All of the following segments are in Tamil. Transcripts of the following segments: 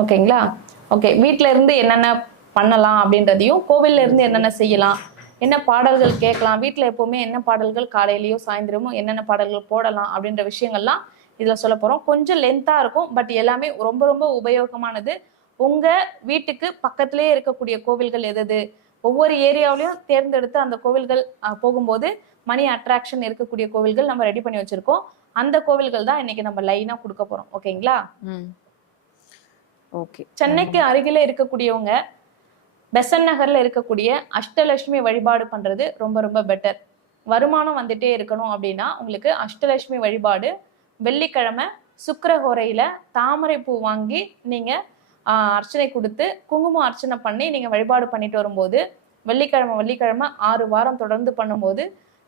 ஓகேங்களா? ஓகே. வீட்ல இருந்து என்னென்ன பண்ணலாம் அப்படின்றதையும், கோவில்ல இருந்து என்னென்ன செய்யலாம், என்ன பாடல்கள் கேட்கலாம், வீட்ல எப்பவுமே என்ன பாடல்கள் காலையிலயோ, சாயந்திரமோ என்னென்ன பாடல்கள் போடலாம் அப்படின்ற விஷயங்கள்லாம் இதுல சொல்லப் போறோம். கொஞ்சம் லென்த்தா இருக்கும். பட் எல்லாமே ரொம்ப ரொம்ப உபயோகமானது. உங்க வீட்டுக்கு பக்கத்திலேயே இருக்கக்கூடிய கோவில்கள் எது? ஒவ்வொரு ஏரியாவிலயும் தேர்ந்தெடுத்து அந்த கோவில்கள் போகும்போது மணி அட்ராக்ஷன் இருக்கக்கூடிய கோவில்கள் நம்ம ரெடி பண்ணி வச்சிருக்கோம். அந்த கோவில்கள் தான் இன்னைக்கு நம்ம லைனா கொடுக்க போறோம். ஓகேங்களா? ஓகே. சென்னைக்கு அருகில இருக்கக்கூடியவங்க பெசன் நகர்ல இருக்கக்கூடிய அஷ்டலட்சுமி வழிபாடு பண்றது ரொம்ப ரொம்ப பெட்டர். வருமானம் வந்துட்டே இருக்கணும் அப்படின்னா உங்களுக்கு அஷ்டலட்சுமி வழிபாடு வெள்ளிக்கிழமை சுக்கிரஹோரையில தாமரை பூ வாங்கி நீங்க அர்ச்சனை கொடுத்து குங்குமம் அர்ச்சனை பண்ணி நீங்க வழிபாடு பண்ணிட்டு வரும்போது வெள்ளிக்கிழமை 6 வாரம் தொடர்ந்து பண்ணும்போது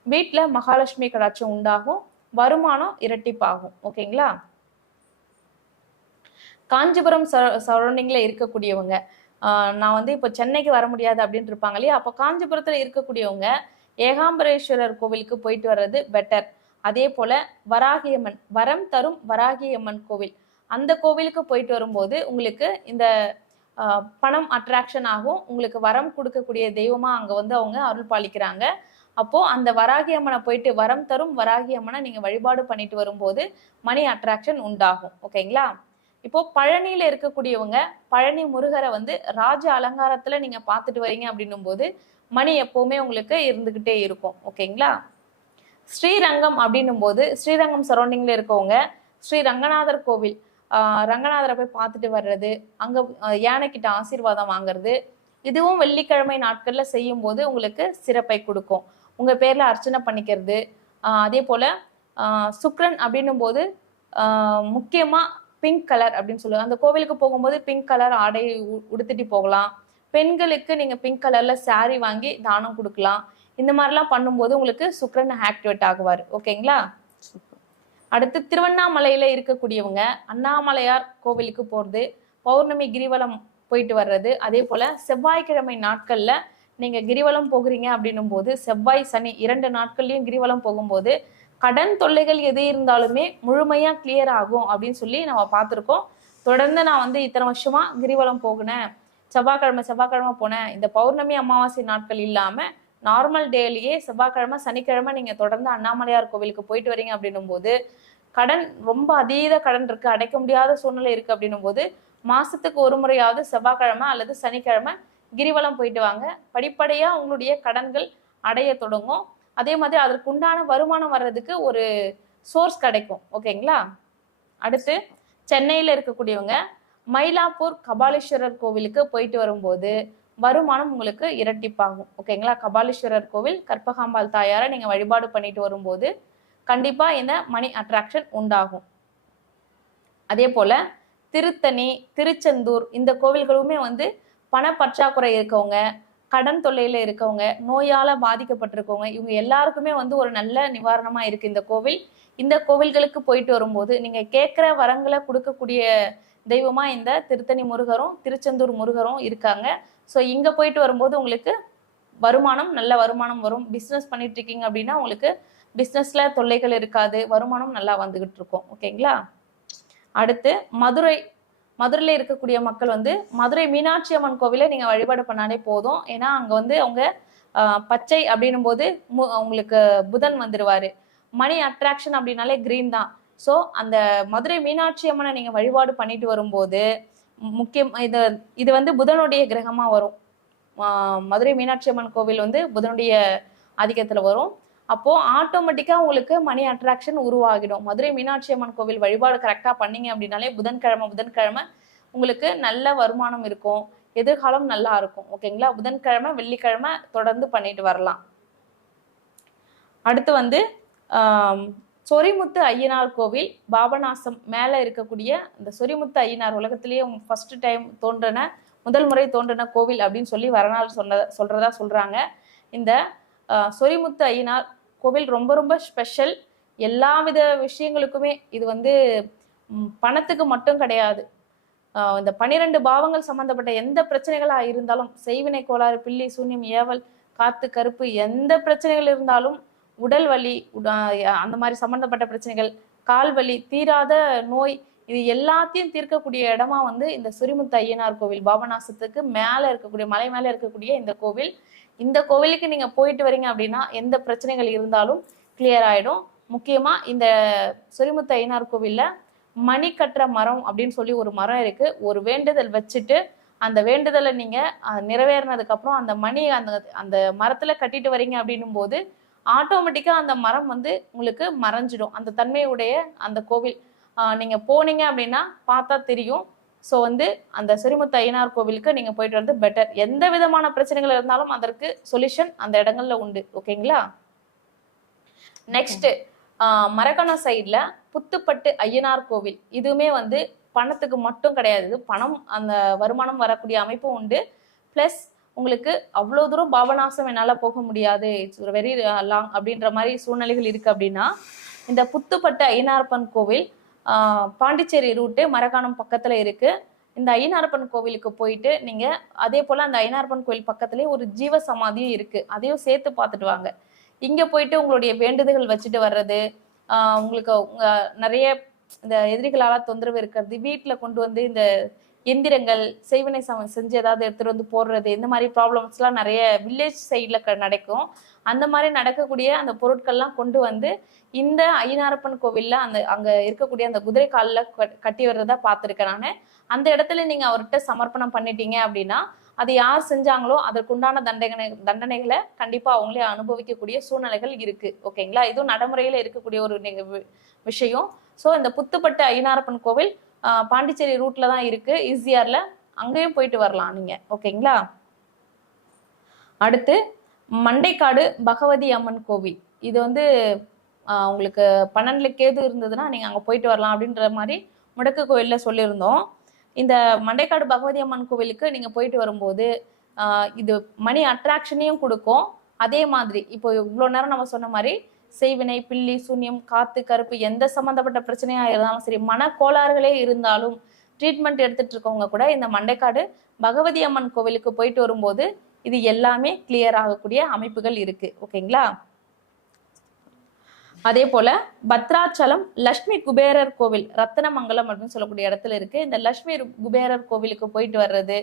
வீட்டுல மகாலட்சுமி கடாட்சம் உண்டாகும், வருமானம் இரட்டிப்பாகும். ஓகேங்களா? காஞ்சிபுரம் சரௌண்டிங்ல இருக்கக்கூடியவங்க நான் வந்து இப்போ சென்னைக்கு வர முடியாது அப்படின்னு இருப்பாங்க இல்லையா, அப்போ காஞ்சிபுரத்துல இருக்கக்கூடியவங்க ஏகாம்பரேஸ்வரர் கோவிலுக்கு போயிட்டு வர்றது பெட்டர். அதே போல வராகியம்மன், வரம் தரும் வராகியம்மன் கோவில், அந்த கோவிலுக்கு போயிட்டு வரும்போது உங்களுக்கு இந்த பணம் அட்ராக்ஷன் ஆகும். உங்களுக்கு வரம் கொடுக்கக்கூடிய தெய்வமா அங்க வந்து அவங்க அருள் பாலிக்கிறாங்க. அப்போ அந்த வராகி அம்மனை போயிட்டு வரம் தரும் வராகி அம்மனை நீங்க வழிபாடு பண்ணிட்டு வரும்போது மணி அட்ராக்ஷன் உண்டாகும். ஓகேங்களா? இப்போ பழனியில இருக்கக்கூடியவங்க பழனி முருகரை வந்து ராஜ அலங்காரத்துல நீங்க பார்த்துட்டு வரீங்க அப்படின்னும் போது மணி எப்பவுமே உங்களுக்கு இருந்துகிட்டே இருக்கும். ஓகேங்களா? ஸ்ரீரங்கம் அப்படின்னும் போது ஸ்ரீரங்கம் சரௌண்டிங்ல இருக்கவங்க ஸ்ரீ ரங்கநாதர் கோவில், ரங்கநாதரை போய் பார்த்துட்டு வர்றது, அங்க யானைக்கிட்ட ஆசீர்வாதம் வாங்குறது, இதுவும் வெள்ளிக்கிழமை நாட்கள்ல செய்யும் போது உங்களுக்கு சிறப்பை கொடுக்கும். உங்க பேர்ல அர்ச்சனை பண்ணிக்கிறது. அதே போல சுக்ரன் அப்படின்னும் போது முக்கியமா பிங்க் கலர் அப்படின்னு சொல்லுவாங்க. அந்த கோவிலுக்கு போகும்போது பிங்க் கலர் ஆடை உடுத்திட்டு போகலாம். பெண்களுக்கு நீங்க பிங்க் கலர்ல சாரி வாங்கி தானம் கொடுக்கலாம். இந்த மாதிரிலாம் பண்ணும்போது உங்களுக்கு சுக்ரன் ஆக்டிவேட் ஆகுவார். ஓகேங்களா? அடுத்து திருவண்ணாமலையில இருக்கக்கூடியவங்க அண்ணாமலையார் கோவிலுக்கு போறது, பௌர்ணமி கிரிவலம் போயிட்டு வர்றது, அதே போல செவ்வாய்க்கிழமை நாட்கள்ல நீங்க கிரிவலம் போகிறீங்க அப்படின்னும் போது செவ்வாய் சனி 2 நாட்கள்லயும் கிரிவலம் போகும்போது கடன் தொல்லைகள் எது இருந்தாலுமே முழுமையா கிளியர் ஆகும் அப்படின்னு சொல்லி நம்ம பார்த்துருக்கோம். தொடர்ந்து நான் வந்து இத்தனை வருஷமா கிரிவலம் போகினேன், செவ்வாய்க்கிழமை போனேன். இந்த பௌர்ணமி அமாவாசை நாட்கள் இல்லாம நார்மல் டேலயே செவ்வாய்க்கிழமை சனிக்கிழமை நீங்க தொடர்ந்து அண்ணாமலையார் கோவிலுக்கு போயிட்டு வரீங்க அப்படின்னும் போது கடன் ரொம்ப அதீத கடன் இருக்கு, அடைக்க முடியாத சூழ்நிலை இருக்கு அப்படின்னும் போது மாசத்துக்கு ஒரு முறையாவது செவ்வாய்க்கிழமை அல்லது சனிக்கிழமை கிரிவலம் போயிட்டு வாங்க. படிப்படியா உங்களுடைய கடன்கள் அடைய தொடங்கும். அதே மாதிரி அதற்கு உண்டான வருமானம் வர்றதுக்கு ஒரு சோர்ஸ் கிடைக்கும். ஓகேங்களா? அடுத்து சென்னையில இருக்கக்கூடியவங்க மயிலாப்பூர் கபாலீஸ்வரர் கோவிலுக்கு போயிட்டு வரும்போது வருமானம் உங்களுக்கு இரட்டிப்பாகும். ஓகேங்களா? கபாலீஸ்வரர் கோவில் கற்பகாம்பாள் தாயாரை நீங்க வழிபாடு பண்ணிட்டு வரும்போது கண்டிப்பா இந்த மணி அட்ராக்ஷன் உண்டாகும். அதே போல திருத்தணி, திருச்செந்தூர் இந்த கோவில்களுமே வந்து பண பற்றாக்குறை இருக்கவங்க, கடன் தொல்லையில இருக்கவங்க, நோயால பாதிக்கப்பட்டிருக்கவங்க, இவங்க எல்லாருக்குமே வந்து ஒரு நல்ல நிவாரணமா இருக்கு இந்த கோவில். இந்த கோவில்களுக்கு போயிட்டு வரும்போது நீங்க கேட்கிற வரங்களை கொடுக்கக்கூடிய தெய்வமா இந்த திருத்தணி முருகரும் திருச்செந்தூர் முருகரும் இருக்காங்க. ஸோ இங்க போயிட்டு வரும்போது உங்களுக்கு வருமானம், நல்ல வருமானம் வரும். பிஸ்னஸ் பண்ணிட்டு இருக்கீங்க அப்படின்னா உங்களுக்கு பிஸ்னஸ்ல தொல்லைகள் இருக்காது, வருமானம் நல்லா வந்துகிட்டு இருக்கும். ஓகேங்களா? அடுத்து மதுரையில இருக்கக்கூடிய மக்கள் வந்து மதுரை மீனாட்சி அம்மன் கோவிலை நீங்க வழிபாடு பண்ணாலே போதும். ஏன்னா அங்க வந்து அவங்க பச்சை அப்படின்னும் போது உங்களுக்கு புதன் வந்துருவாரு. மணி அட்ராக்ஷன் அப்படின்னாலே கிரீன் தான். ஸோ அந்த மதுரை மீனாட்சி அம்மனை நீங்க வழிபாடு பண்ணிட்டு வரும்போது முக்கியம் இது வந்து புதனுடைய கிரகமா வரும். மதுரை மீனாட்சி அம்மன் கோவில் வந்து புதனுடைய ஆதிக்கத்துல வரும். அப்போ ஆட்டோமேட்டிக்கா உங்களுக்கு மணி அட்ராக்ஷன் உருவாகிடும். மதுரை மீனாட்சி அம்மன் கோவில் வழிபாடு கரெக்டா பண்ணீங்க அப்படின்னாலே புதன்கிழமை உங்களுக்கு நல்ல வருமானம் இருக்கும், எதிர்காலம் நல்லா இருக்கும். ஓகேங்களா? புதன்கிழமை வெள்ளிக்கிழமை தொடர்ந்து பண்ணிட்டு வரலாம். அடுத்து வந்து சொரிமுத்து ஐயனார் கோவில் பாபநாசம் மேல இருக்கக்கூடிய இந்த சொரிமுத்து ஐயனார் உலகத்திலேயே ஃபர்ஸ்ட் டைம் முதல் முறை தோன்றின கோவில் அப்படின்னு சொல்லி வரலாறு சொல்றதா சொல்றாங்க. இந்த சொரிமுத்து ஐயனார் கோவில் ரொம்ப ரொம்ப ஸ்பெஷல். எல்லா வித விஷயங்களுக்குமே இது வந்து பணத்துக்கு மட்டும் கிடையாது. இந்த 12 பாவங்கள் சம்பந்தப்பட்ட எந்த பிரச்சனைகளா இருந்தாலும், செய்வினை கோளாறு, பில்லி சூன்யம், ஏவல், காத்து கருப்பு, எந்த பிரச்சனைகள் இருந்தாலும், உடல் வலி, அந்த மாதிரி சம்பந்தப்பட்ட பிரச்சனைகள், கால் வலி, தீராத நோய், இது எல்லாத்தையும் தீர்க்கக்கூடிய இடமா வந்து இந்த சுரிமுத்து ஐயனார் கோவில், பாபநாசத்துக்கு மேல இருக்கக்கூடிய மலை மேல இருக்கக்கூடிய இந்த கோவில். இந்த கோவிலுக்கு நீங்க போயிட்டு வரீங்க அப்படின்னா எந்த பிரச்சனைகள் இருந்தாலும் கிளியர் ஆயிடும். முக்கியமா இந்த சுரிமுத்து ஐயனார் கோவில்ல மணி கட்டுற மரம் அப்படின்னு சொல்லி ஒரு மரம் இருக்கு. ஒரு வேண்டுதல் வச்சுட்டு அந்த வேண்டுதலை நீங்க நிறைவேறினதுக்கு அப்புறம் அந்த மணி அந்த அந்த மரத்துல கட்டிட்டு வரீங்க அப்படின்னும் போது ஆட்டோமேட்டிக்கா அந்த மரம் வந்து உங்களுக்கு மறைஞ்சிடும். அந்த தன்மையுடைய அந்த கோவில் நீங்க போனீங்க அப்படின்னா பார்த்தா தெரியும். ஸோ வந்து அந்த சுரிமுத்து ஐயனார் கோவிலுக்கு நீங்க போயிட்டு வந்து பெட்டர். எந்த விதமான பிரச்சனைகள் இருந்தாலும் அதற்கு சொல்யூஷன் அந்த இடங்கள்ல உண்டு. ஓகேங்களா? நெக்ஸ்ட் மரக்காணம் சைட்ல புத்துப்பட்டு ஐயனார் கோவில். இதுவுமே வந்து பணத்துக்கு மட்டும் கிடையாது, பணம் அந்த வருமானம் வரக்கூடிய அமைப்பும் உண்டு. பிளஸ் உங்களுக்கு அவ்வளோ தூரம் பாபநாசம் என்னால் போக முடியாது, இட்ஸ் ஒரு வெரி லாங் அப்படின்ற மாதிரி சூழ்நிலைகள் இருக்கு அப்படின்னா இந்த புத்துப்பட்டு ஐயனார்ப்பன் கோவில் பாண்டிச்சேரி ரூட்டு மரக்காணம் பக்கத்துல இருக்கு. இந்த ஐயனார்ப்பன் கோவிலுக்கு போயிட்டு நீங்க அதே போல அந்த ஐயனார்ப்பன் கோவில் பக்கத்துலேயே ஒரு ஜீவ சமாதியும் இருக்கு, அதையும் சேர்த்து பார்த்துட்டு வாங்க. இங்க போயிட்டு உங்களுடைய வேண்டுதல்கள் வச்சுட்டு வர்றது, உங்களுக்கு நிறைய இந்த எதிரிகளால் தொந்தரவு இருக்கிறது, வீட்டில் கொண்டு வந்து இந்த எந்திரங்கள் செய்வினை செஞ்சு ஏதாவது எடுத்துட்டு வந்து போடுறது, இந்த மாதிரி ப்ராப்ளம்ஸ்லாம் நிறைய வில்லேஜ் சைடில் நடக்கும். அந்த மாதிரி நடக்கக்கூடிய அந்த பொருட்கள்லாம் கொண்டு வந்து இந்த ஐயனாரப்பன் கோவில்ல அந்த அங்கே இருக்கக்கூடிய அந்த குதிரை காலில் கட்டி வர்றதா பார்த்துருக்கேன் நான். அந்த இடத்துல நீங்கள் அவர்கிட்ட சமர்ப்பணம் பண்ணிட்டீங்க அப்படின்னா அது யார் செஞ்சாங்களோ அதற்குண்டான தண்டனைகளை கண்டிப்பாக அவங்களே அனுபவிக்கக்கூடிய சூழ்நிலைகள் இருக்கு. ஓகேங்களா? இதுவும் நடைமுறையில் இருக்கக்கூடிய ஒரு விஷயம். ஸோ இந்த புத்துப்பட்டு ஐயனாரப்பன் கோவில் பாண்டிச்சேரி ரூட்ல தான் இருக்கு, ஈஸியார்ல, அங்கேயும் போயிட்டு வரலாம் நீங்க. ஓகேங்களா? அடுத்து மண்டைக்காடு பகவதி அம்மன் கோவில். இது வந்து உங்களுக்கு 12 கேது இருந்ததுன்னா நீங்க அங்க போயிட்டு வரலாம் அப்படின்ற மாதிரி முடக்கு கோயில்ல சொல்லியிருந்தோம். இந்த மண்டைக்காடு பகவதி அம்மன் கோவிலுக்கு நீங்க போயிட்டு வரும்போது இது மணி அட்ராக்ஷனையும் கொடுக்கும். அதே மாதிரி இப்போ இவ்வளோ நேரம் நம்ம சொன்ன மாதிரி செய்வினை, பில்லி, சூன்யம், காத்து, கருப்பு எந்த சம்பந்தப்பட்ட பிரச்சனையா இருந்தாலும் சரி, மனக்கோளாறுகளே இருந்தாலும் ட்ரீட்மெண்ட் எடுத்துட்டு இருக்கவங்க கூட இந்த மண்டைக்காடு பகவதி அம்மன் கோவிலுக்கு போயிட்டு வரும்போது இது எல்லாமே கிளியர் ஆகக்கூடிய அமைப்புகள் இருக்கு. ஓகேங்களா? அதே போல பத்ராச்சலம் லட்சுமி குபேரர் கோவில் ரத்தனமங்கலம் அப்படின்னு சொல்லக்கூடிய இடத்துல இருக்கு. இந்த லட்சுமி குபேரர் கோவிலுக்கு போயிட்டு வர்றது,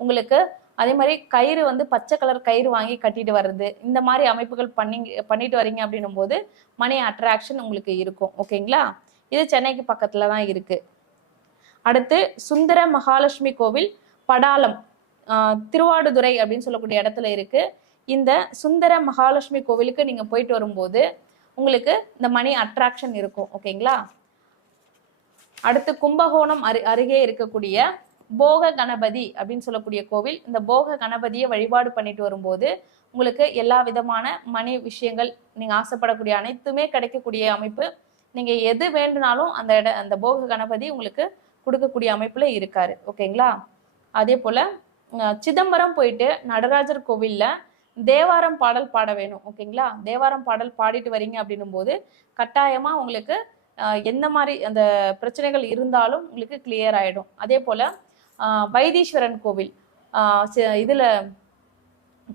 உங்களுக்கு அதே மாதிரி கயிறு வந்து பச்சை கலர் கயிறு வாங்கி கட்டிட்டு வர்றது, இந்த மாதிரி அமைப்புகள் பண்ணிட்டு வரீங்க அப்படின்னும் போது மணி அட்ராக்ஷன் உங்களுக்கு இருக்கும். ஓகேங்களா? இது சென்னைக்கு பக்கத்துல தான் இருக்கு. அடுத்து சுந்தர மகாலட்சுமி கோவில் படாலம் திருவாடுதுறை அப்படின்னு சொல்லக்கூடிய இடத்துல இருக்கு. இந்த சுந்தர மகாலட்சுமி கோவிலுக்கு நீங்க போயிட்டு வரும்போது உங்களுக்கு இந்த மணி அட்ராக்ஷன் இருக்கும். ஓகேங்களா? அடுத்து கும்பகோணம் அருகே இருக்கக்கூடிய போக கணபதி அப்படின்னு சொல்லக்கூடிய கோவில். இந்த போக கணபதியை வழிபாடு பண்ணிட்டு வரும்போது உங்களுக்கு எல்லா விதமான மணி விஷயங்கள், நீங்க ஆசைப்படக்கூடிய அனைத்துமே கிடைக்கக்கூடிய அமைப்பு. நீங்க எது வேண்டுனாலும் அந்த போக கணபதி உங்களுக்கு கொடுக்கக்கூடிய அமைப்புல இருக்காரு. ஓகேங்களா? அதே போல சிதம்பரம் போயிட்டு நடராஜர் கோவில்ல தேவாரம் பாடல் பாட வேணும். ஓகேங்களா? தேவாரம் பாடல் பாடிட்டு வரீங்க அப்படின்னும் போது கட்டாயமா உங்களுக்கு எந்த மாதிரி அந்த பிரச்சனைகள் இருந்தாலும் உங்களுக்கு கிளியர் ஆயிடும். அதே போல வைத்தீஸ்வரன் கோவில் இதுல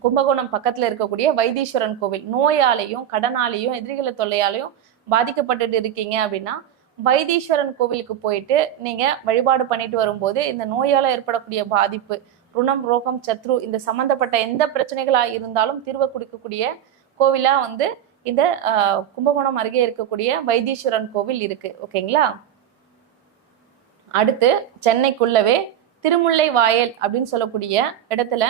கும்பகோணம் பக்கத்துல இருக்கக்கூடிய வைத்தீஸ்வரன் கோவில், நோயாலையும் கடனாலையும் எதிரிகளை தொல்லையாலையும் பாதிக்கப்பட்டுட்டு இருக்கீங்க அப்படின்னா வைத்தீஸ்வரன் கோவிலுக்கு போயிட்டு நீங்க வழிபாடு பண்ணிட்டு வரும்போது இந்த நோயால ஏற்படக்கூடிய பாதிப்பு, ருணம், ரோகம், சத்ரு, இந்த சம்பந்தப்பட்ட எந்த பிரச்சனைகளா இருந்தாலும் தீர்வு கொடுக்கக்கூடிய கோவிலா வந்து இந்த கும்பகோணம் அருகே இருக்கக்கூடிய வைத்தீஸ்வரன் கோவில் இருக்கு. ஓகேங்களா? அடுத்து சென்னைக்குள்ளவே திருமுல்லை வாயல் அப்படின்னு சொல்லக்கூடிய இடத்துல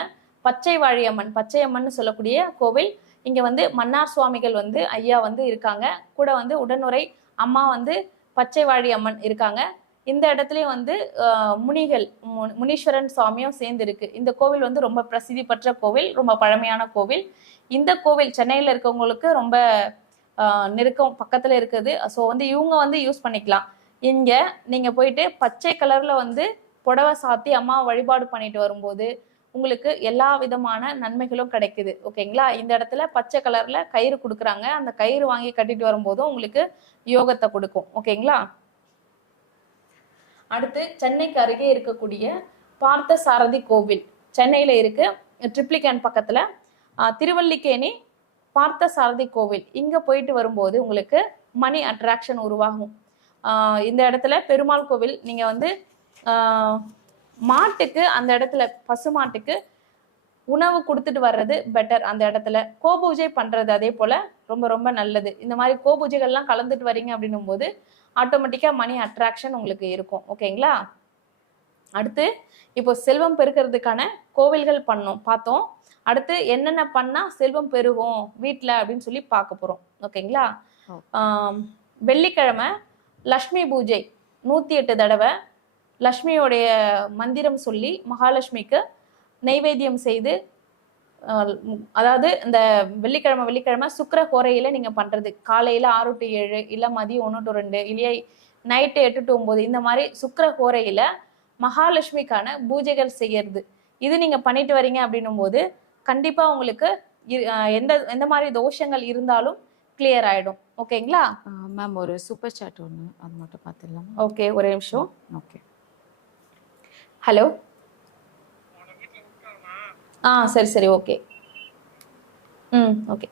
பச்சை வாழியம்மன், பச்சையம்மன் சொல்லக்கூடிய கோவில். இங்க வந்து மன்னார் சுவாமிகள் வந்து ஐயா வந்து இருக்காங்க, கூட வந்து உடனுரை அம்மா வந்து பச்சை வாழியம்மன் இருக்காங்க. இந்த இடத்துலயும் வந்து முனீஸ்வரன் சுவாமியும் சேர்ந்து இருக்கு. இந்த கோவில் வந்து ரொம்ப பிரசித்தி பெற்ற கோவில், ரொம்ப பழமையான கோவில். இந்த கோவில் சென்னையில இருக்கவங்களுக்கு ரொம்ப நெருக்கம் பக்கத்துல இருக்குது. ஸோ வந்து இவங்க வந்து யூஸ் பண்ணிக்கலாம். இங்க நீங்க போயிட்டு பச்சை கலர்ல வந்து புடவை சாத்தி அம்மா வழிபாடு பண்ணிட்டு வரும்போது உங்களுக்கு எல்லா விதமான நன்மைகளும் கிடைக்குது. ஓகேங்களா? இந்த இடத்துல பச்சை கலர்ல கயிறு கொடுக்குறாங்க, அந்த கயிறு வாங்கி கட்டிட்டு வரும்போதும் உங்களுக்கு யோகத்தை கொடுக்கும். ஓகேங்களா? அடுத்து சென்னைக்கு அருகே இருக்கக்கூடிய பார்த்த சாரதி கோவில் சென்னையில இருக்கு, ட்ரிப்ளிகேன் பக்கத்துல. திருவல்லிக்கேணி பார்த்த சாரதி கோவில், இங்க போயிட்டு வரும்போது உங்களுக்கு மணி அட்ராக்ஷன் உருவாகும். இந்த இடத்துல பெருமாள் கோவில் நீங்கள் வந்து மாட்டுக்கு அந்த இடத்துல பசுமாட்டுக்கு உணவு கொடுத்துட்டு வர்றது பெட்டர். அந்த இடத்துல கோபூஜை பண்றது அதே போல ரொம்ப ரொம்ப நல்லது. இந்த மாதிரி கோபூஜைகள்லாம் கலந்துட்டு வரீங்க அப்படின்னும் போது ஆட்டோமேட்டிக்கா மணி அட்ராக்ஷன் உங்களுக்கு இருக்கும். ஓகேங்களா? அடுத்து இப்போ செல்வம் பெருக்கிறதுக்கான கோவில்கள் பார்த்தோம். அடுத்து என்னென்ன பண்ணா செல்வம் பெருகும் வீட்டில் அப்படின்னு சொல்லி பார்க்க போறோம். ஓகேங்களா? வெள்ளிக்கிழமை லக்ஷ்மி பூஜை 108 தடவை லக்ஷ்மியோடைய மந்திரம் சொல்லி மகாலட்சுமிக்கு நெய்வேத்தியம் செய்து, அதாவது இந்த வெள்ளிக்கிழமை சுக்கிர ஹோரையில நீங்க பண்றது காலையில 6 to 7 இல்ல மதியம் 1 to 2 இல்லையா நைட்டு 8 to 9 இந்த மாதிரி சுக்கிர ஹோரையில மகாலட்சுமிக்கான பூஜைகள் செய்யறது. இது நீங்க பண்ணிட்டு வரீங்க அப்படின்னும் போது கண்டிப்பா உங்களுக்கு எந்த மாதிரி தோஷங்கள் இருந்தாலும் கிளியர் ஆயிடும். ஓகேங்களா மேம்? ஒரு சூப்பர் சாட் ஒன்று, அது மட்டும் பார்த்துடலாம். ஓகே, ஒரே நிமிஷம். Okay, hello. சரி சரி, ஓகே. Okay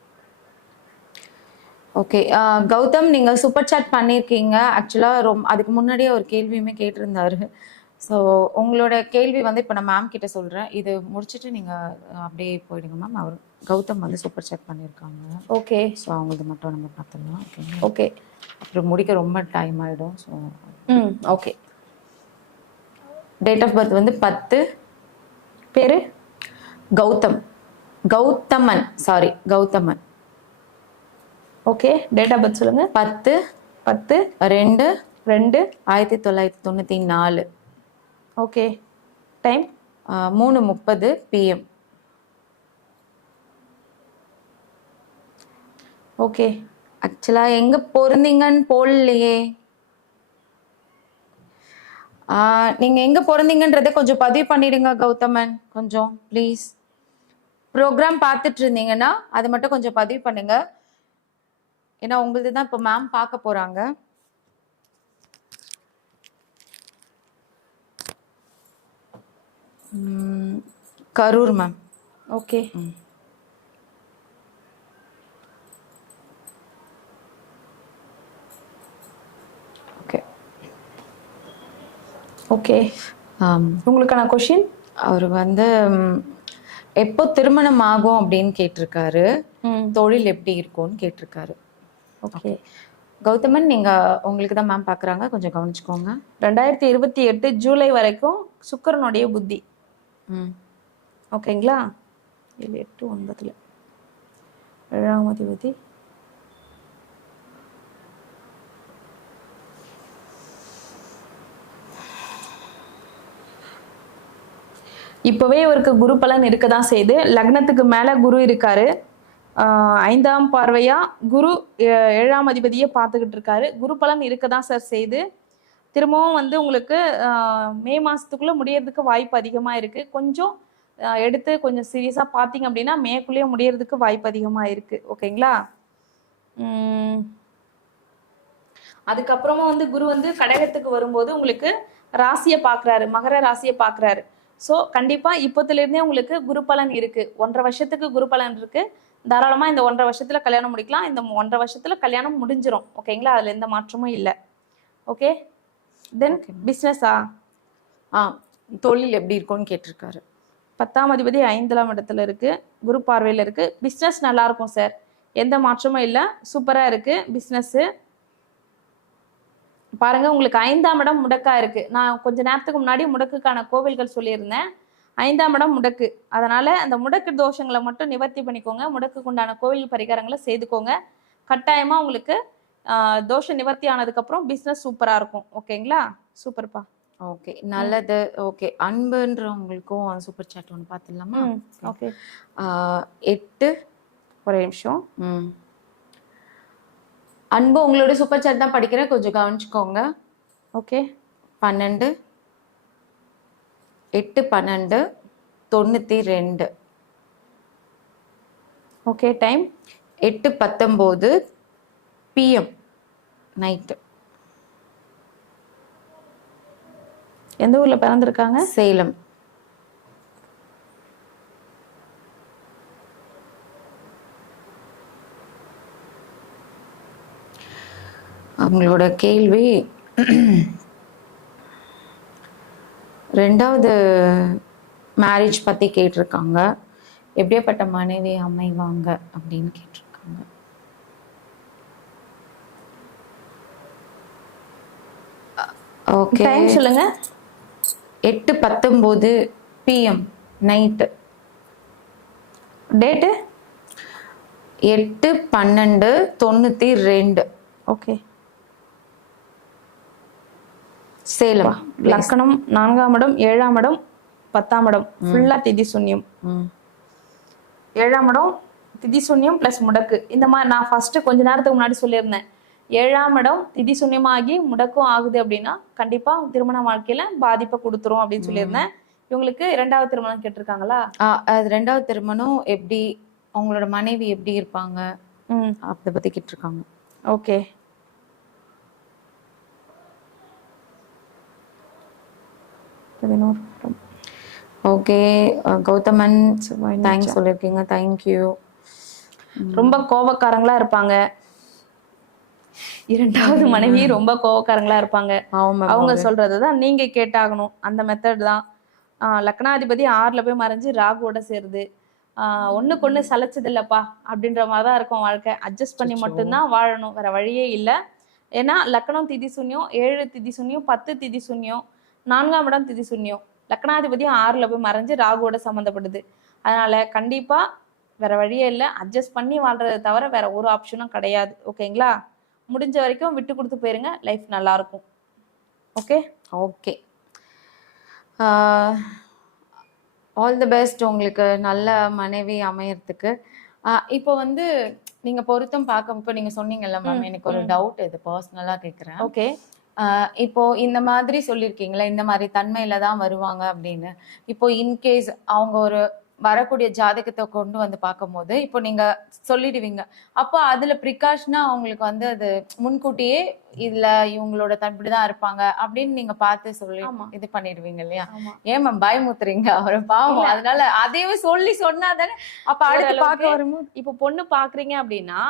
okay. கௌதம், நீங்கள் சூப்பர் சாட் பண்ணியிருக்கீங்க. ஆக்சுவலாக அதுக்கு முன்னாடியே ஒரு கேள்வியுமே கேட்டிருந்தாரு. ஸோ உங்களோட கேள்வி வந்து இப்போ நான் மேம் கிட்ட சொல்கிறேன். இது முடிச்சுட்டு நீங்கள் அப்படியே போயிடுங்க மேம். அவர் கௌதம் வந்து சூப்பர் சாட் பண்ணியிருக்காங்க. ஓகே. ஸோ அவங்களுக்கு மட்டும் நம்ம பார்த்துடலாம். Okay okay. அப்புறம் முடிக்க ரொம்ப டைம் ஆகிடும். So okay. Date of birth வந்து 10. பேர் Gauthaman. Sorry, Gauthaman. Okay. Date of birth சொல்லுங்க. 10/2/1994. ஓகே. Time 3:30 PM. ஓகே. ஆக்சுவலாக எங்கே பிறந்தீங்கன்னு போடலையே. நீங்கள் எங்கே பிறந்தீங்கன்றதை கொஞ்சம் பதிவு பண்ணிடுங்க கௌதமன், கொஞ்சம் ப்ளீஸ். ப்ரோக்ராம் பார்த்துட்டு இருந்தீங்கன்னா அதை மட்டும் கொஞ்சம் பதிவு பண்ணுங்க. ஏன்னா உங்களது தான் இப்போ மேம் பார்க்க போகிறாங்க. Karur ma'am. Okay. Okay okay. உங்களுக்கான கொஷின், அவர் வந்து எப்போ திருமணம் ஆகும் அப்படின்னு கேட்டிருக்காரு. தொழில் எப்படி இருக்கும்னு கேட்டிருக்காரு. ஓகே. கௌதமன், நீங்க உங்களுக்கு தான் மேம் பார்க்குறாங்க, கொஞ்சம் கவனிச்சுக்கோங்க. 2028 ஜூலை வரைக்கும் சுக்கிரனுடைய புத்தி. ஓகேங்களா? 7, 8, 9 7ஆம் அதிபதி. இப்பவே இவருக்கு குரு பலன் இருக்கதான் செய்யுது. லக்னத்துக்கு மேல குரு இருக்காரு. 5ஆம் பார்வையா குரு 7ஆம் அதிபதியை பார்த்துக்கிட்டு இருக்காரு. குரு பலன் இருக்கதான் சார் செய்யுது. திரும்பவும் வந்து உங்களுக்கு மே மாசத்துக்குள்ள முடியறதுக்கு வாய்ப்பு அதிகமா இருக்கு. கொஞ்சம் எடுத்து கொஞ்சம் சீரியஸா பார்த்தீங்க அப்படின்னா மேக்குள்ளேயே முடியறதுக்கு வாய்ப்பு அதிகமா இருக்கு. ஓகேங்களா? அதுக்கப்புறமா வந்து குரு வந்து கடகத்துக்கு வரும்போது உங்களுக்கு ராசியை பார்க்குறாரு, மகர ராசியை பார்க்குறாரு. ஸோ கண்டிப்பா இப்போத்துலேருந்தே உங்களுக்கு குரு பலன் இருக்கு. 1.5 வருஷத்துக்கு குரு பலன் இருக்கு. தாராளமா இந்த 1.5 வருஷத்துல கல்யாணம் முடிக்கலாம். இந்த 1.5 வருஷத்துல கல்யாணம் முடிஞ்சிடும். ஓகேங்களா? அதுல எந்த மாற்றமும் இல்லை. ஓகே. தென் பிஸ்னஸா? தொழில் எப்படி இருக்கும்னு கேட்டிருக்காரு. 10ஆம் அதிபதி 5ஆம் இடத்துல இருக்கு, குரு பார்வையில் இருக்கு. பிஸ்னஸ் நல்லா இருக்கும் சார், எந்த மாற்றமும் இல்லை, சூப்பரா இருக்கு பிஸ்னஸ். பாருங்க, உங்களுக்கு 5ஆம் இடம் முடக்கா இருக்கு. நான் கொஞ்ச நேரத்துக்கு முன்னாடி முடக்குக்கான கோவில்கள் சொல்லியிருந்தேன். 5ஆம் இடம் முடக்கு. அதனால அந்த முடக்கு தோஷங்களை மட்டும் நிவர்த்தி பண்ணிக்கோங்க. முடக்குக்கு உண்டான கோவில் பரிகாரங்களை செய்துக்கோங்க. கட்டாயமா உங்களுக்கு தோஷ நிவர்த்தி ஆனதுக்கு அப்புறம் பிசினஸ் சூப்பரா இருக்கும். ஓகேங்களா? சூப்பர்ப்பா. ஓகே, நல்லது. ஓகே, அன்புன்றவங்களுக்கும் சூப்பர் சாட் ஒன்று பார்த்துடலாமா? ஓகே. 8 ஒரே நிமிஷம். அன்பு, உங்களோட சூப்பர் சாட் தான் படிக்கிறேன், கொஞ்சம் கவனிச்சுக்கோங்க. Okay. 12 8/12/92. Okay. Time 8:19 PM night. எந்த ஊர்ல பிறந்திருக்காங்க? சேலம். அவங்களோட கேள்வி, ரெண்டாவது மேரேஜ் பற்றி கேட்டிருக்காங்க. எப்படியாப்பட்ட மனைவி அமைவாங்க அப்படின்னு கேட்டிருக்காங்க. ஓகே, டைம் சொல்லுங்க. 8:19 PM night. Date 8/12/92. Okay. Salem. லக்கணம் 4ஆம் இடம், 7ஆம் இடம், 10ஆம் இடம் ஃபுல்லா திதி சூன்யம். 7ஆம் இடம் திதி சூன்யம் பிளஸ் முடக்கு. இந்த மாதிரி நான் ஃபர்ஸ்ட் கொஞ்ச நேரத்துக்கு முன்னாடி சொல்லியிருந்தேன். 7ஆம் இடம் திதி சூன்யமாகி முடக்கும் ஆகுது அப்படின்னா கண்டிப்பா திருமண வாழ்க்கையில பாதிப்பை கொடுத்துரும் அப்படின்னு சொல்லியிருந்தேன். இவங்களுக்கு 2வது திருமணம் கேட்டிருக்காங்களா? அது 2வது திருமணம் எப்படி, அவங்களோட மனைவி எப்படி இருப்பாங்க அதை பத்தி கேட்டிருக்காங்க. ஓகே. ஓகே கௌதமன், தேங்க்ஸ் சொல்லியிருக்கீங்க. தேங்க்யூ. ரொம்ப கோபக்காரங்களா இருப்பாங்க. 2வது மனைவி ரொம்ப கோபக்காரங்களா இருப்பாங்க. அவங்க சொல்றதுதான் நீங்க கேட்டாகணும். அந்த மெத்தட் தான். லக்னாதிபதி 6ல போய் மறைஞ்சு ராகுவோட சேருது. ஒண்ணுக்கு ஒண்ணு சலைச்சது இல்லப்பா அப்படின்ற மாதிரிதான் இருக்கும் வாழ்க்கை. அட்ஜஸ்ட் பண்ணி மட்டும்தான் வாழணும், வேற வழியே இல்லை. ஏன்னா லக்னம் திதி சூன்யம், 7 திதி சூன்யம், 10 திதி சூன்யம், 4ஆம் இடம் திதி சூன்யம். லக்னாதிபதி 6ல போய் மறைஞ்சு ராகுவோட சம்மந்தப்படுது. அதனால கண்டிப்பா வேற வழியே இல்லை, அட்ஜஸ்ட் பண்ணி வாழ்றதை தவிர வேற ஒரு ஆப்ஷனும் கிடையாது. ஓகேங்களா? முடிஞ்ச வரைக்கும் விட்டு கொடுத்து போயிருங்க, லைஃப் நல்லா இருக்கும். Okay okay, all the best உங்களுக்கு நல்ல மனைவி அமையறதுக்கு. இப்போ வந்து நீங்க பொருத்தம் பார்க்க, இப்போ நீங்க சொன்னீங்கல்ல மேம், எனக்கு ஒரு டவுட், இது பர்சனலா கேட்குறேன். ஓகே. இப்போ இந்த மாதிரி சொல்லியிருக்கீங்களா, இந்த மாதிரி தன்மையில தான் வருவாங்க அப்படின்னு. இப்போ இன்கேஸ் அவங்க ஒரு வரக்கூடிய ஜாதகத்தை கொண்டு வந்து பார்க்கும்போது இப்போ நீங்க சொல்லிடுவீங்க, அப்போ அதுல ப்ரிகாஷனா அவங்களுக்கு வந்து அது முன்கூட்டியே இதுல இவங்களோட இப்படிதான் இருப்பாங்க அப்படின்னு நீங்க பார்த்து சொல்லி இது பண்ணிடுவீங்க இல்லையா? ஏன் மேம் பயமுத்துறீங்க அவரை? பாவம், அதனால அதையும் சொல்லி சொன்னாதானே அப்ப அடுத்து பார்க்க வரும்போது. இப்போ பொண்ணு பாக்குறீங்க அப்படின்னா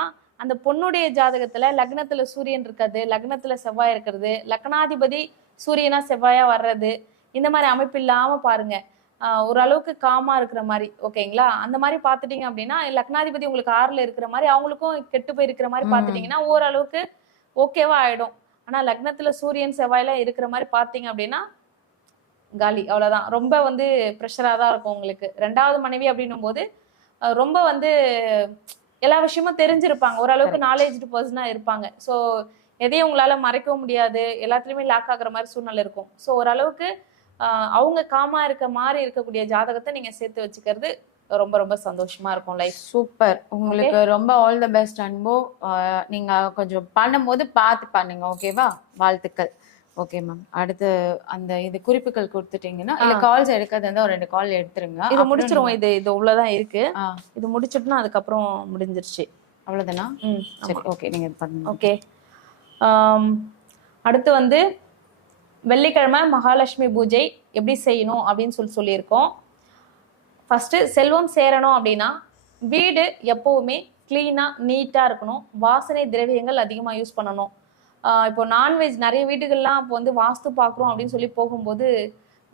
அந்த பொண்ணுடைய ஜாதகத்துல லக்னத்துல சூரியன் இருக்கிறது, லக்னத்துல செவ்வாய் இருக்கிறது, லக்னாதிபதி சூரியனா செவ்வாயா வர்றது, இந்த மாதிரி அமைப்பு இல்லாம பாருங்க. ஓரளவுக்கு காமா இருக்கிற மாதிரி. ஓகேங்களா? அந்த மாதிரி பாத்துட்டீங்க அப்படின்னா லக்னாதிபதி உங்களுக்கு 6ல இருக்கிற மாதிரி அவங்களுக்கும் கெட்டு போய் இருக்கிற மாதிரி பாத்துட்டீங்கன்னா ஓரளவுக்கு ஓகேவா ஆயிடும். ஆனா லக்னத்துல சூரியன் செவ்வாயில இருக்கிற மாதிரி பாத்தீங்க அப்படின்னா காலி, அவ்வளவுதான். ரொம்ப வந்து ப்ரெஷரா தான் இருக்கும் உங்களுக்கு. 2வது மனைவி அப்படின்னும் போது ரொம்ப வந்து எல்லா விஷயமும் தெரிஞ்சிருப்பாங்க, ஓரளவுக்கு நாலேஜ்டு பர்சனா இருப்பாங்க. ஸோ எதையும் உங்களால மறைக்கவும் முடியாது, எல்லாத்துலயுமே லாக் ஆகுற மாதிரி சூழ்நிலை இருக்கும். ஸோ ஓரளவுக்கு அவங்க காமா இருக்க மாதிரி இருக்கக்கூடிய ஜாதகத்தை நீங்க சேர்த்து வச்சுக்கிறது ரொம்ப ரொம்ப சந்தோஷமா இருக்கும் லைஃப். சூப்பர், உங்களுக்கு ரொம்ப ஆல் தி பெஸ்ட் அன்பு. நீங்க கொஞ்சம் பண்ணும்போது பார்த்து பண்ணுங்க, ஓகேவா? வாழ்த்துக்கள். ஓகே மேம், அடுத்து அந்த இது குறிப்புகள் கொடுத்துட்டீங்கன்னா இல்ல கால்ஸ் எடுக்கிறது இருந்தா ஒரு 2 கால் எடுத்துருங்க. இது முடிச்சிருவோம். இது இவ்வளவுதான் இருக்கு. இது முடிச்சிட்டுனா அதுக்கப்புறம் முடிஞ்சிருச்சு, அவ்வளவுதானா? சரி, ஓகே, நீங்க பண்ணுங்க. ஓகே. அடுத்து வந்து வெள்ளிக்கிழமை மகாலட்சுமி பூஜை எப்படி செய்யணும் அப்படின்னு சொல்லியிருக்கோம். ஃபர்ஸ்ட் செல்வம் சேரணும் அப்படின்னா வீடு எப்பவுமே கிளீனா நீட்டா இருக்கணும், வாசனை திரவியங்கள் அதிகமா யூஸ் பண்ணணும். இப்போ நான்வெஜ் நிறைய வீடுகள்லாம் இப்போ வந்து வாஸ்து பார்க்குறோம் அப்படின்னு சொல்லி போகும்போது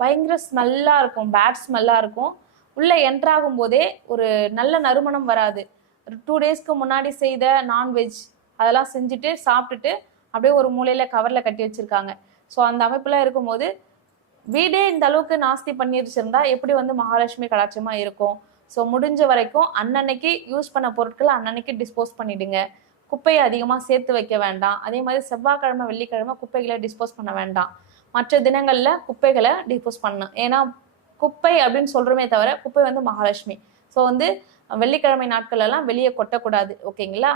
பயங்கர ஸ்மெல்லா இருக்கும், பேட் ஸ்மெல்லா இருக்கும். உள்ள என்ட்ராகும் போதே ஒரு நல்ல நறுமணம் வராது. 2 டேஸ்க்கு முன்னாடி செய்த நான்வெஜ் அதெல்லாம் செஞ்சுட்டு சாப்பிட்டுட்டு அப்படியே ஒரு மூலையில கவர்ல கட்டி வச்சிருக்காங்க. ஸோ அந்த அமைப்புல இருக்கும்போது வீடே இந்த அளவுக்கு நாஸ்தி பண்ணி வச்சிருந்தா எப்படி வந்து மகாலட்சுமி கடாட்சமா இருக்கும்? ஸோ முடிஞ்ச வரைக்கும் அன்னன்னைக்கு யூஸ் பண்ண பொருட்களை அன்னன்னைக்கு டிஸ்போஸ் பண்ணிடுங்க. குப்பையை அதிகமாக சேர்த்து வைக்க வேண்டாம். அதே மாதிரி செவ்வாய்க்கிழமை வெள்ளிக்கிழமை குப்பைகளை டிஸ்போஸ் பண்ண வேண்டாம். மற்ற தினங்கள்ல குப்பைகளை டிஸ்போஸ் பண்ணணும். ஏன்னா குப்பை அப்படின்னு சொல்றோமே தவிர குப்பை வந்து மகாலட்சுமி. ஸோ வந்து வெள்ளிக்கிழமை நாட்கள் எல்லாம் வெளியே கொட்டக்கூடாது. ஓகேங்களா?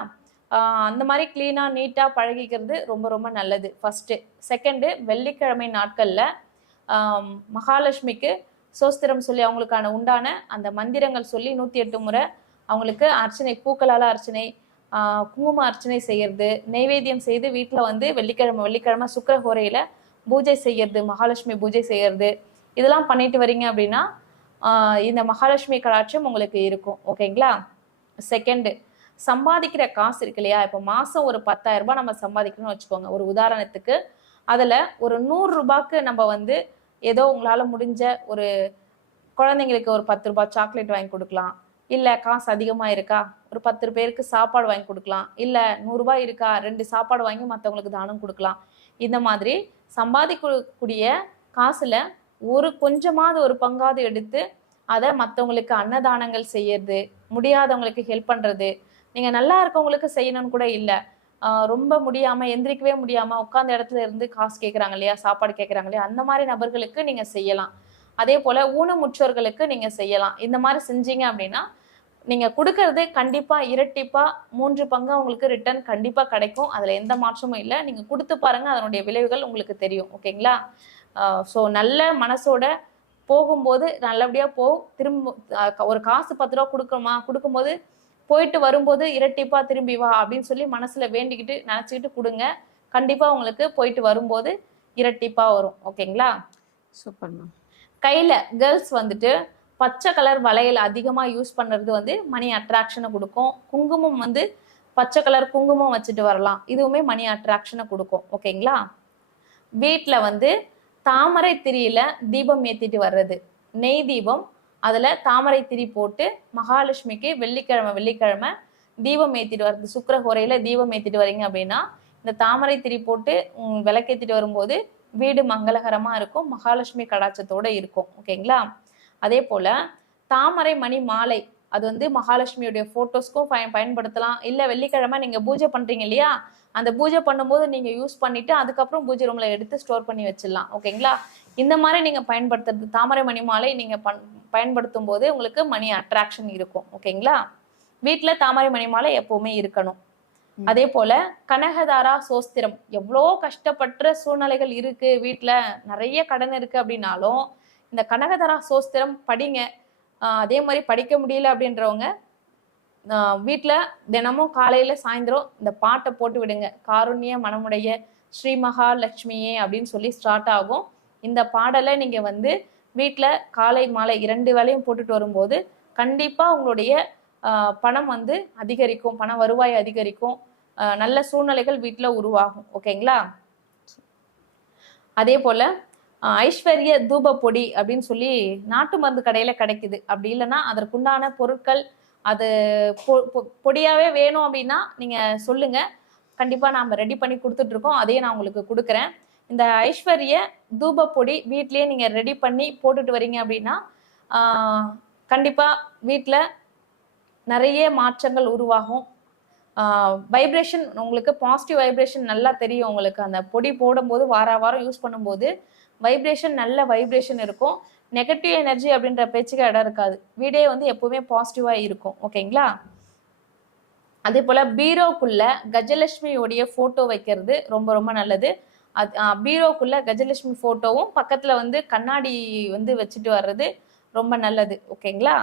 அந்த மாதிரி கிளீனா நீட்டா பழகிக்கிறது ரொம்ப ரொம்ப நல்லது ஃபர்ஸ்ட். செகண்ட், வெள்ளிக்கிழமை நாட்கள்ல மகாலட்சுமிக்கு சோஸ்திரம் சொல்லி அவங்களுக்கான உண்டான அந்த மந்திரங்கள் சொல்லி 108 முறை அவங்களுக்கு அர்ச்சனை, பூக்களால அர்ச்சனை, குங்கும அர்ச்சனை செய்யறது, நைவேத்தியம் செய்து வீட்டில் வந்து வெள்ளிக்கிழமை சுக்கிரஹோரையில பூஜை செய்யறது, மகாலட்சுமி பூஜை செய்யறது, இதெல்லாம் பண்ணிட்டு வரீங்க அப்படின்னா இந்த மகாலட்சுமி கடாட்சம் உங்களுக்கு இருக்கும். ஓகேங்களா? செகண்ட், சம்பாதிக்கிற காசு இருக்கு இல்லையா? இப்போ மாசம் ஒரு 10,000 ரூபாய் நம்ம சம்பாதிக்கணும்னு வச்சுக்கோங்க ஒரு உதாரணத்துக்கு. அதுல ஒரு 100 ரூபாய்க்கு நம்ம வந்து ஏதோ உங்களால முடிஞ்ச ஒரு குழந்தைங்களுக்கு ஒரு 10 ரூபாய் சாக்லேட் வாங்கி கொடுக்கலாம். இல்ல காசு அதிகமா இருக்கா ஒரு 10 பேருக்கு சாப்பாடு வாங்கி கொடுக்கலாம். இல்ல 100 ரூபாய் இருக்கா 2 சாப்பாடு வாங்கி மற்றவங்களுக்கு தானம் கொடுக்கலாம். இந்த மாதிரி சம்பாதிக்கக்கூடிய காசுல ஒரு கொஞ்சமாவது ஒரு பங்காவது எடுத்து அதை மற்றவங்களுக்கு அன்னதானங்கள் செய்யறது, முடியாதவங்களுக்கு ஹெல்ப் பண்றது. நீங்க நல்லா இருக்கவங்களுக்கு செய்யணும்னு கூட இல்லை. ரொம்ப முடியாம எந்திரிக்கவே முடியாம உட்கார்ந்த இடத்துல இருந்து காசு கேட்கறாங்க இல்லையா, சாப்பாடு கேட்கறாங்க இல்லையா, அந்த மாதிரி நபர்களுக்கு நீங்க செய்யலாம். அதே போல ஊனமுற்றோர்களுக்கு நீங்க செய்யலாம். இந்த மாதிரி செஞ்சீங்க அப்படின்னா நீங்க கொடுக்கறது கண்டிப்பா இரட்டிப்பா 3 பங்கு உங்களுக்கு ரிட்டர்ன் கண்டிப்பா கிடைக்கும். அதுல எந்த மாற்றமும் இல்லை. நீங்க கொடுத்து பாருங்க, அதனுடைய விளைவுகள் உங்களுக்கு தெரியும். ஓகேங்களா? ஸோ நல்ல மனசோட போகும்போது நல்லபடியா திரும்ப ஒரு காசு 10 ரூபா கொடுக்கணுமா, கொடுக்கும்போது போயிட்டு வரும்போது இரட்டிப்பா திரும்பி வா அப்படின்னு சொல்லி மனசுல வேண்டிக்கிட்டு நினைச்சுக்கிட்டு கொடுங்க. கண்டிப்பா உங்களுக்கு போயிட்டு வரும்போது இரட்டிப்பா வரும். ஓகேங்களா? Super ma'am. கையில கேர்ள்ஸ் வந்துட்டு பச்சை கலர் வளையல் அதிகமா யூஸ் பண்றது வந்து மணி அட்ராக்ஷனை கொடுக்கும். குங்குமம் வந்து பச்சை கலர் குங்குமம் வச்சுட்டு வரலாம். இதுவுமே மணி அட்ராக்ஷனை கொடுக்கும். ஓகேங்களா? வீட்டுல வந்து தாமரை திரியில தீபம் ஏத்திட்டு வர்றது, நெய் தீபம், அதுல தாமரை திரி போட்டு மகாலட்சுமிக்கு வெள்ளிக்கிழமை தீபம் ஏத்திட்டு வர்றது. சுக்கிரஹோரையில தீபம் ஏத்திட்டு வரீங்க அப்படின்னா இந்த தாமரை திரி போட்டு விளக்கேத்திட்டு வரும்போது வீடு மங்களகரமா இருக்கும், மகாலட்சுமி கடாட்சத்தோட இருக்கும். ஓகேங்களா? அதே போல தாமரை மணி மாலை, அது வந்து மகாலட்சுமியுடைய போட்டோஸ்க்கும் பயன்படுத்தலாம். இல்ல வெள்ளிக்கிழமை நீங்க பூஜை பண்றீங்க இல்லையா, அந்த பூஜை பண்ணும்போது நீங்க யூஸ் பண்ணிட்டு அதுக்கப்புறம் பூஜை ரூம்ல எடுத்து ஸ்டோர் பண்ணி வச்சிடலாம். ஓகேங்களா? இந்த மாதிரி நீங்க பயன்படுத்துறது, தாமரை மணி மாலை நீங்க பயன்படுத்தும் போது உங்களுக்கு மணி அட்ராக்ஷன் இருக்கும். ஓகேங்களா? வீட்டுல தாமரை மணி மாலை எப்பவுமே இருக்கணும். அதே போல கனகதாரா சோஸ்திரம், எவ்வளோ கஷ்டப்பட்ட சூழ்நிலைகள் இருக்கு, வீட்டுல நிறைய கடன் இருக்கு அப்படின்னாலும் இந்த கனகதாரா சோஸ்திரம் படிங்க. அதே மாதிரி படிக்க முடியல அப்படின்றவங்க வீட்டுல தினமும் காலையில சாயந்தரம் இந்த பாட்டை போட்டு விடுங்க. காருண்ய மனமுடைய ஸ்ரீ மகாலட்சுமியே அப்படின்னு சொல்லி ஸ்டார்ட் ஆகும். இந்த பாடலை நீங்க வந்து வீட்டுல காலை மாலை 2 வேளையும் போட்டுட்டு வரும்போது கண்டிப்பா உங்களுடைய பணம் வந்து அதிகரிக்கும், பண வருவாய் அதிகரிக்கும், நல்ல சூழ்நிலைகள் வீட்டுல உருவாகும். ஓகேங்களா? அதே போல ஐஸ்வர்ய தூப பொடி அப்படின்னு சொல்லி நாட்டு மருந்து கடையில கிடைக்குது. அப்படி இல்லைன்னா அதற்குண்டான பொருட்கள் அது பொடியாவே வேணும் அப்படின்னா நீங்க சொல்லுங்க, கண்டிப்பா நாம ரெடி பண்ணி கொடுத்துட்டு இருக்கோம். அதையே நான் உங்களுக்கு கொடுக்குறேன். இந்த ஐஸ்வர்ய தூப பொடி வீட்லயே நீங்க ரெடி பண்ணி போட்டுட்டு வரீங்க அப்படின்னா கண்டிப்பா வீட்டுல நிறைய மாற்றங்கள் உருவாகும். வைப்ரேஷன் உங்களுக்கு பாசிட்டிவ் வைப்ரேஷன் நல்லா தெரியும். உங்களுக்கு அந்த பொடி போடும்போது வாரம் யூஸ் பண்ணும்போது வைப்ரேஷன் நல்ல வைப்ரேஷன் இருக்கும். நெகட்டிவ் எனர்ஜி அப்படின்ற பேச்சுக்கு இடம் இருக்காது. வீடே வந்து எப்பவுமே பாசிட்டிவா இருக்கும். ஓகேங்களா? அதே போல பீரோக்குள்ள கஜலட்சுமியோடைய போட்டோ வைக்கிறது ரொம்ப ரொம்ப நல்லது. பீரோக்குள்ள கஜலட்சுமி போட்டோவும் பக்கத்துல வந்து கண்ணாடி வந்து வச்சுட்டு வர்றது ரொம்ப நல்லது. ஓகேங்களா?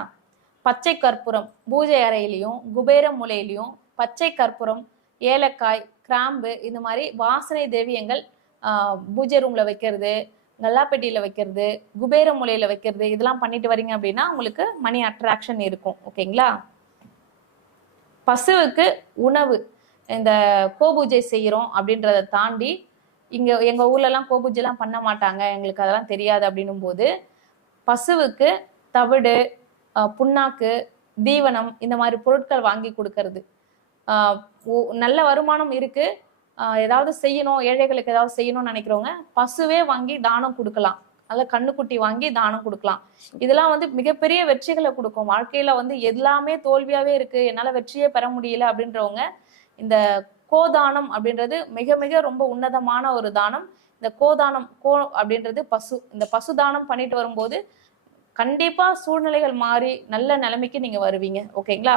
பச்சை கற்பூரம் பூஜை அறையிலையும் குபேர மூலையிலையும் பச்சை கற்பூரம், ஏலக்காய், கிராம்பு, இந்த மாதிரி வாசனை திரவியங்கள் பூஜை ரூம்ல வைக்கிறது, கல்லாப்பெட்டியில வைக்கிறது, குபேர மூலையில வைக்கிறது, இதெல்லாம் பண்ணிட்டு வரீங்க அப்படின்னா உங்களுக்கு மணி அட்ராக்ஷன் இருக்கும். ஓகேங்களா? பசுவுக்கு உணவு, இந்த கோபூஜை செய்யறோம் அப்படின்றத தாண்டி எங்க ஊர்ல எல்லாம் கோபூஜை எல்லாம் பண்ண மாட்டாங்க, எங்களுக்கு அதெல்லாம் தெரியாது அப்படின்னும் போது பசுவுக்கு தவிடு, புண்ணாக்கு, தீவனம், இந்த மாதிரி பொருட்கள் வாங்கி கொடுக்கறது. நல்ல வருமானம் இருக்கு, ஏதாவது செய்யணும், ஏழைகளுக்கு ஏதாவது செய்யணும்னு நினைக்கிறவங்க பசுவே வாங்கி தானம் கொடுக்கலாம். நல்ல கண்ணுக்குட்டி வாங்கி தானம் கொடுக்கலாம். இதெல்லாம் வந்து மிகப்பெரிய வெற்றிகளை கொடுக்கும். வாழ்க்கையில வந்து எல்லாமே தோல்வியாவே இருக்கு, என்னால வெற்றியே பெற முடியல அப்படின்றவங்க இந்த கோதானம் அப்படின்றது மிக மிக ரொம்ப உன்னதமான ஒரு தானம். இந்த கோதானம் அப்படின்றது பசு. இந்த பசு தானம் பண்ணிட்டு வரும்போது கண்டிப்பா சூழ்நிலைகள் மாறி நல்ல நிலைமைக்கு நீங்க வருவீங்க. ஓகேங்களா?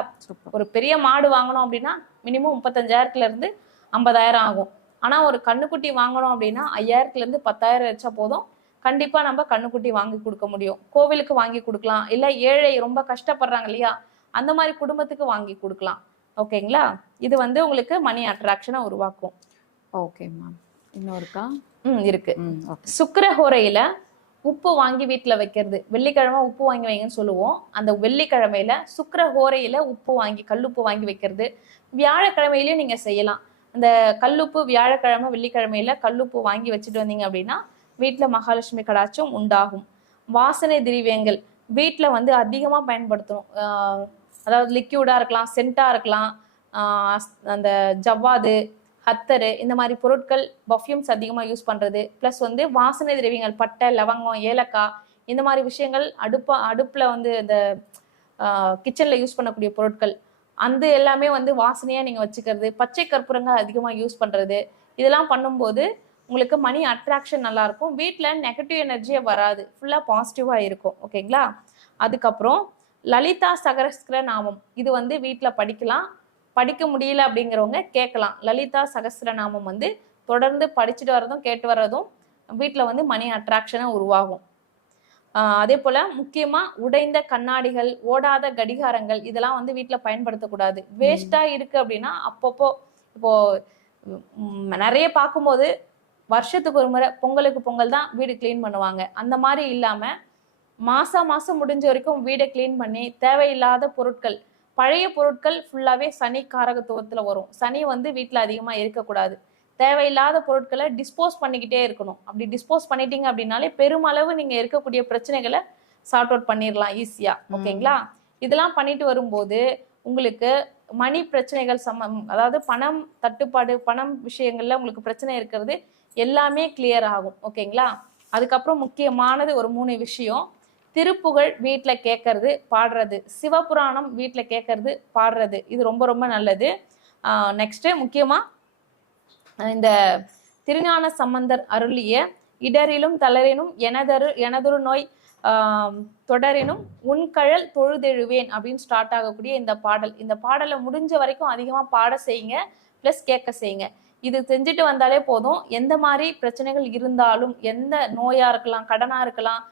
ஒரு பெரிய மாடு வாங்கணும் அப்படின்னா மினிமம் 35,000 இருந்து 50,000 ஆகும். ஆனா ஒரு கண்ணுக்குட்டி வாங்கணும் அப்படின்னா 5,000 இருந்து 10,000 வச்சா போதும், கண்டிப்பா நம்ம கண்ணுக்குட்டி வாங்கி கொடுக்க முடியும். கோவிலுக்கு வாங்கி கொடுக்கலாம், இல்ல ஏழை ரொம்ப கஷ்டப்படுறாங்க இல்லையா, அந்த மாதிரி குடும்பத்துக்கு வாங்கி கொடுக்கலாம். ஓகேங்களா? இது வந்து உங்களுக்கு மணி அட்ராக்ஷனை உருவாக்கும். Okay ma'am. இன்னொருக்கா இருக்கு. சுக்கிரஹோரையில உப்பு வாங்கி வீட்டுல வைக்கிறது. வெள்ளிக்கிழமை உப்பு வாங்கி வைங்கன்னு சொல்லுவோம். அந்த வெள்ளிக்கிழமையில சுக்கிரஹோரையில உப்பு வாங்கி, கல்லுப்பு வாங்கி வைக்கிறது. வியாழக்கிழமையிலயும் நீங்க செய்யலாம். இந்த கல்லுப்பு வியாழக்கிழமை வெள்ளிக்கிழமையில கல்லுப்பு வாங்கி வச்சுட்டு வந்தீங்க அப்படின்னா வீட்டுல மகாலட்சுமி கடாட்சம் உண்டாகும். வாசனை திரவியங்கள் வீட்டுல வந்து அதிகமா பயன்படுத்தணும். அதாவது லிக்யூடா இருக்கலாம், சென்டா இருக்கலாம், அந்த ஜவ்வாது, ஹத்தரு, இந்த மாதிரி பொருட்கள், பர்ஃப்யூம்ஸ் அதிகமா யூஸ் பண்றது, பிளஸ் வந்து வாசனை திரவியங்கள் பட்டை, லவங்கம், ஏலக்காய், இந்த மாதிரி விஷயங்கள் அடுப்புல வந்து இந்த கிச்சன்ல யூஸ் பண்ணக்கூடிய பொருட்கள் அந்த எல்லாமே வந்து வாசனையா நீங்க வச்சுக்கிறது, பச்சை கற்பூரங்கள் அதிகமா யூஸ் பண்றது, இதெல்லாம் பண்ணும்போது உங்களுக்கு மணி அட்ராக்ஷன் நல்லா இருக்கும். வீட்டுல நெகட்டிவ் எனர்ஜியே வராது, ஃபுல்லா பாசிட்டிவா இருக்கும். ஓகேங்களா? அதுக்கப்புறம் லலிதா சகஸ்ர நாமம் இது வந்து வீட்டுல படிக்கலாம். படிக்க முடியல அப்படிங்கிறவங்க கேட்கலாம். லலிதா சகஸ்ர நாமம் வந்து தொடர்ந்து படிச்சுட்டு வர்றதும் கேட்டு வர்றதும் வீட்டுல வந்து மணி அட்ராக்ஷனை உருவாகும். அதே போல முக்கியமா உடைந்த கண்ணாடிகள், ஓடாத கடிகாரங்கள் இதெல்லாம் வந்து வீட்டுல பயன்படுத்தக்கூடாது. வேஸ்டா இருக்கு அப்படின்னா அப்பப்போ இப்போ நிறைய பார்க்கும்போது வருஷத்துக்கு ஒரு முறை பொங்கலுக்கு பொங்கல் தான் வீடு கிளீன் பண்ணுவாங்க. அந்த மாதிரி இல்லாம மாசம் முடிஞ்ச வரைக்கும் வீடை கிளீன் பண்ணி தேவையில்லாத பொருட்கள், பழைய பொருட்கள் ஃபுல்லாவே சனி காரகத்துவத்துல வரும். சனி வந்து வீட்டுல அதிகமா இருக்கக்கூடாது. தேவையில்லாத பொருட்களை டிஸ்போஸ் பண்ணிக்கிட்டே இருக்கணும். அப்படி டிஸ்போஸ் பண்ணிட்டீங்க அப்படின்னாலே பெருமளவு நீங்க இருக்கக்கூடிய பிரச்சனைகளை சார்ட் அவுட் பண்ணிடலாம் ஈஸியா. ஓகேங்களா? இதெல்லாம் பண்ணிட்டு வரும்போது உங்களுக்கு மணி பிரச்சனைகள் அதாவது பணம் தட்டுப்பாடு, பணம் விஷயங்கள்ல உங்களுக்கு பிரச்சனை இருக்கிறது எல்லாமே கிளியர் ஆகும். ஓகேங்களா? அதுக்கப்புறம் முக்கியமானது ஒரு 3 விஷயம். திருப்புகழ் வீட்டுல கேட்கறது, பாடுறது, சிவபுராணம் வீட்டுல கேட்கறது, பாடுறது, இது ரொம்ப ரொம்ப நல்லது. நெக்ஸ்ட் முக்கியமா இந்த திருஞான சம்பந்தர் அருளிய இடரிலும் தளரினும் எனதொரு நோய் தொடரினும் உன்கழல் தொழுதெழுவேன் அப்படின்னு ஸ்டார்ட் ஆகக்கூடிய இந்த பாடலை முடிஞ்ச வரைக்கும் அதிகமா பாட செய்யுங்க, பிளஸ் கேட்க செய்யுங்க. இது செஞ்சுட்டு வந்தாலே போதும். எந்த மாதிரி பிரச்சனைகள் இருந்தாலும், எந்த நோயா இருக்கலாம், கடனா இருக்கலாம்,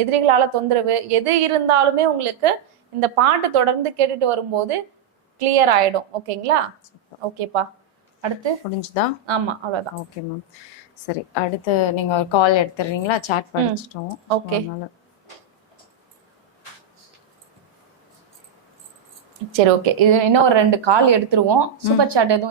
எதிரிகளால தொந்தரவு எது இருந்தாலுமே உங்களுக்கு இந்த பாட்டு தொடர்ந்து கேட்டுட்டு வரும்போது கிளியர் ஆயிடும். ஓகேங்களா? ஓகேப்பா. அடுத்து முடிஞ்சுதா? ஆமா, அவ்வளவுதான். Okay ma'am. சரி, அடுத்து நீங்க ஒரு கால் எடுத்துறீங்களா? சாட் படிச்சிட்டோம். ஓகே, சரி, ஓகே. இது இன்னும் ஒரு 2 கால் எடுத்துருவோம். சூப்பர் சாட் எதுவும்